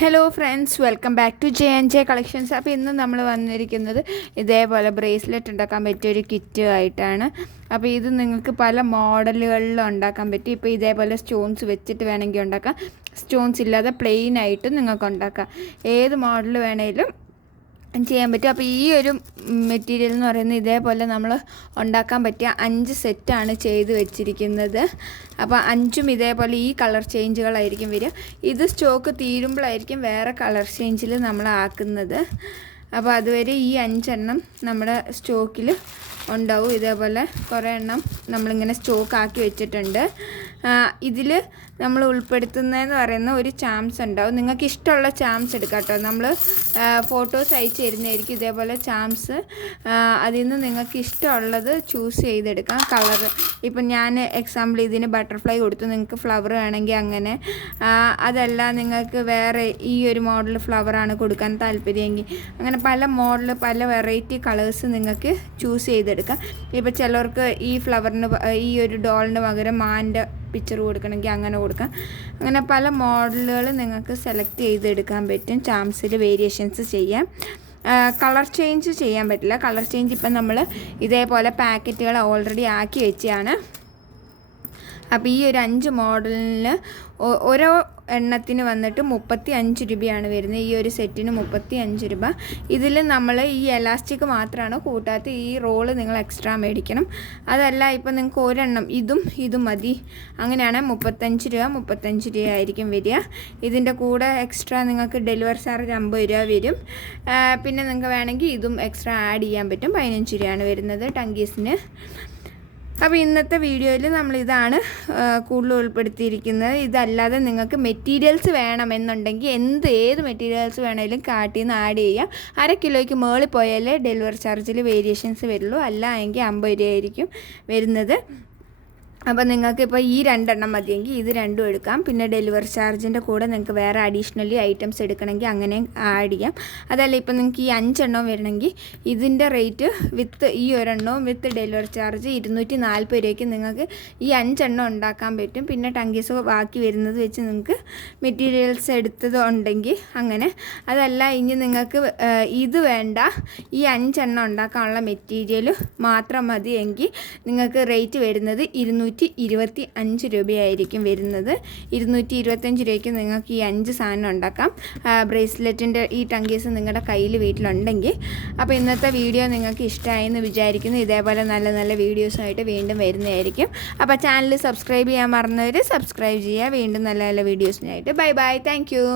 Hello friends, welcome back to J collections. അപ്പോൾ ഇന്ന് നമ്മൾ വന്നിരിക്കുന്നത് ഇതേപോലെ ബ്രേസ്ലെറ്റ് ഉണ്ടാക്കാൻ പറ്റിയൊരു കിറ്റ് ആയിട്ടാണ്. അപ്പോൾ ഇത് നിങ്ങൾക്ക് പല മോഡലുകളിലും ഉണ്ടാക്കാൻ പറ്റും. ഇപ്പോൾ ഇതേപോലെ സ്റ്റോൺസ് വെച്ചിട്ട് വേണമെങ്കിൽ ഉണ്ടാക്കാം, സ്റ്റോൺസ് ഇല്ലാതെ പ്ലെയിൻ ആയിട്ട് നിങ്ങൾക്ക് ഉണ്ടാക്കാം. ഏത് മോഡൽ വേണേലും ചെയ്യാൻ പറ്റും. അപ്പോൾ ഈ ഒരു മെറ്റീരിയൽ എന്ന് പറയുന്നത് ഇതേപോലെ നമ്മൾ ഉണ്ടാക്കാൻ പറ്റിയ 5 സെറ്റാണ് ചെയ്ത് വെച്ചിരിക്കുന്നത്. അപ്പോൾ 5ഉം ഇതേപോലെ ഈ കളർ ചേഞ്ചുകളായിരിക്കും വരിക. ഇത് സ്റ്റോക്ക് തീരുമ്പോഴായിരിക്കും വേറെ കളർ ചേഞ്ചിൽ നമ്മൾ ആക്കുന്നത്. അപ്പോൾ അതുവരെ ഈ 5 എണ്ണം നമ്മുടെ സ്റ്റോക്കിൽ ഉണ്ടാവും. ഇതേപോലെ കുറേ എണ്ണം നമ്മളിങ്ങനെ സ്റ്റോക്ക് ആക്കി വെച്ചിട്ടുണ്ട്. ഇതിൽ നമ്മൾ ഉൾപ്പെടുത്തുന്നതെന്ന് പറയുന്ന ഒരു ചാംസ് ഉണ്ടാവും. നിങ്ങൾക്ക് ഇഷ്ടമുള്ള ചാംസ് എടുക്കാം കേട്ടോ. നമ്മൾ ഫോട്ടോസ് അയച്ചു തരുന്നതായിരിക്കും ഇതേപോലെ ചാംസ്. അതിൽ നിന്ന് നിങ്ങൾക്ക് ഇഷ്ടമുള്ളത് ചൂസ് ചെയ്തെടുക്കാം കളറ്. ഇപ്പം ഞാൻ എക്സാമ്പിൾ ഇതിന് ബട്ടർഫ്ലൈ കൊടുത്തു, നിങ്ങൾക്ക് ഫ്ലവർ വേണമെങ്കിൽ അങ്ങനെ. അതല്ല നിങ്ങൾക്ക് വേറെ ഈ ഒരു മോഡൽ ഫ്ലവറാണ് കൊടുക്കാൻ താല്പര്യമെങ്കിൽ അങ്ങനെ പല മോഡൽ പല വെറൈറ്റി കളേഴ്സ് നിങ്ങൾക്ക് ചൂസ് ചെയ്തെടുക്കാം. ഇപ്പോൾ ചിലർക്ക് ഈ ഫ്ലവറിന് ഈ ഒരു ഡോളിന് പകരം മാൻ്റെ പിക്ചർ കൊടുക്കണമെങ്കിൽ അങ്ങനെ കൊടുക്കാം. അങ്ങനെ പല മോഡലുകൾ നിങ്ങൾക്ക് സെലക്ട് ചെയ്തെടുക്കാൻ പറ്റും. ചാംസിൽ വേരിയേഷൻസ് ചെയ്യാം. കളർ ചേഞ്ച് ചെയ്യാൻ പറ്റില്ല. കളർ ചേഞ്ച് ഇപ്പം നമ്മൾ ഇതേപോലെ പാക്കറ്റുകൾ ഓൾറെഡി ആക്കി വെച്ചാണ്. അപ്പോൾ ഈ ഒരു 5 മോഡലിന് ഓരോ എണ്ണത്തിന് വന്നിട്ട് 35 രൂപയാണ് വരുന്നത്. ഈ ഒരു സെറ്റിന് 35 രൂപ. ഇതിൽ നമ്മൾ ഈ എലാസ്റ്റിക് മാത്രമാണ് കൂട്ടാത്ത. ഈ റോള് നിങ്ങൾ എക്സ്ട്രാ മേടിക്കണം. അതല്ല ഇപ്പം നിങ്ങൾക്ക് ഒരെണ്ണം ഇതും മതി, അങ്ങനെയാണ് 35 രൂപ ആയിരിക്കും വരിക. ഇതിൻ്റെ കൂടെ എക്സ്ട്രാ നിങ്ങൾക്ക് ഡെലിവറി ചാർജ് 50 രൂപ വരും. പിന്നെ നിങ്ങൾക്ക് വേണമെങ്കിൽ ഇതും എക്സ്ട്രാ ആഡ് ചെയ്യാൻ പറ്റും. 15 രൂപയാണ് വരുന്നത് ടങ്കീസിന്. അപ്പോൾ ഇന്നത്തെ വീഡിയോയിൽ നമ്മളിതാണ് കൂടുതൽ ഉൾപ്പെടുത്തിയിരിക്കുന്നത്. ഇതല്ലാതെ നിങ്ങൾക്ക് മെറ്റീരിയൽസ് വേണമെന്നുണ്ടെങ്കിൽ ഏത് മെറ്റീരിയൽസ് വേണമെങ്കിലും കാർട്ടിൽ നിന്ന് ആഡ് ചെയ്യാം. 1/2 കിലോയ്ക്ക് മുകളിൽ പോയാലേ ഡെലിവറി ചാർജിൽ വേരിയേഷൻസ് വരുള്ളൂ. അല്ല എങ്കിൽ 50 രൂപയായിരിക്കും വരുന്നത്. അപ്പോൾ നിങ്ങൾക്ക് ഇപ്പോൾ ഈ 2 എണ്ണം മതിയെങ്കിൽ ഇത് 2 എടുക്കാം. പിന്നെ ഡെലിവറി ചാർജിൻ്റെ കൂടെ നിങ്ങൾക്ക് വേറെ അഡീഷണലി ഐറ്റംസ് എടുക്കണമെങ്കിൽ അങ്ങനെ ആഡ് ചെയ്യാം. അതല്ല ഇപ്പോൾ നിങ്ങൾക്ക് ഈ 5 എണ്ണം വരണമെങ്കിൽ ഇതിൻ്റെ റേറ്റ് വിത്ത് ഈ ഒരെണ്ണവും വിത്ത് ഡെലിവറി ചാർജ് 240 രൂപയ്ക്ക് നിങ്ങൾക്ക് ഈ 5 എണ്ണം ഉണ്ടാക്കാൻ പറ്റും. പിന്നെ ടങ്കീസ് ബാക്കി വരുന്നത് വെച്ച് നിങ്ങൾക്ക് മെറ്റീരിയൽസ് എടുത്തത് ഉണ്ടെങ്കിൽ അങ്ങനെ. അതല്ല ഇനി നിങ്ങൾക്ക് ഇത് വേണ്ട, ഈ 5 എണ്ണം ഉണ്ടാക്കാനുള്ള മെറ്റീരിയൽ മാത്രം മതി എങ്കിൽ നിങ്ങൾക്ക് റേറ്റ് വരുന്നത് 225 രൂപയായിരിക്കും വരുന്നത്. 225 രൂപയ്ക്ക് നിങ്ങൾക്ക് ഈ 5 സാധനം ഉണ്ടാക്കാം. ബ്രേസ്ലെറ്റിൻ്റെ ഈ ടങ്കീസ് നിങ്ങളുടെ കയ്യിൽ വീട്ടിലുണ്ടെങ്കിൽ. അപ്പോൾ ഇന്നത്തെ വീഡിയോ നിങ്ങൾക്ക് ഇഷ്ടമായെന്ന് വിചാരിക്കുന്നു. ഇതേപോലെ നല്ല നല്ല വീഡിയോസായിട്ട് വീണ്ടും വരുന്നതായിരിക്കും. അപ്പോൾ ചാനൽ സബ്സ്ക്രൈബ് ചെയ്യാൻ മറന്നവർ സബ്സ്ക്രൈബ് ചെയ്യുക. വീണ്ടും നല്ല നല്ല വീഡിയോസിനായിട്ട്. Bye bye, thank U.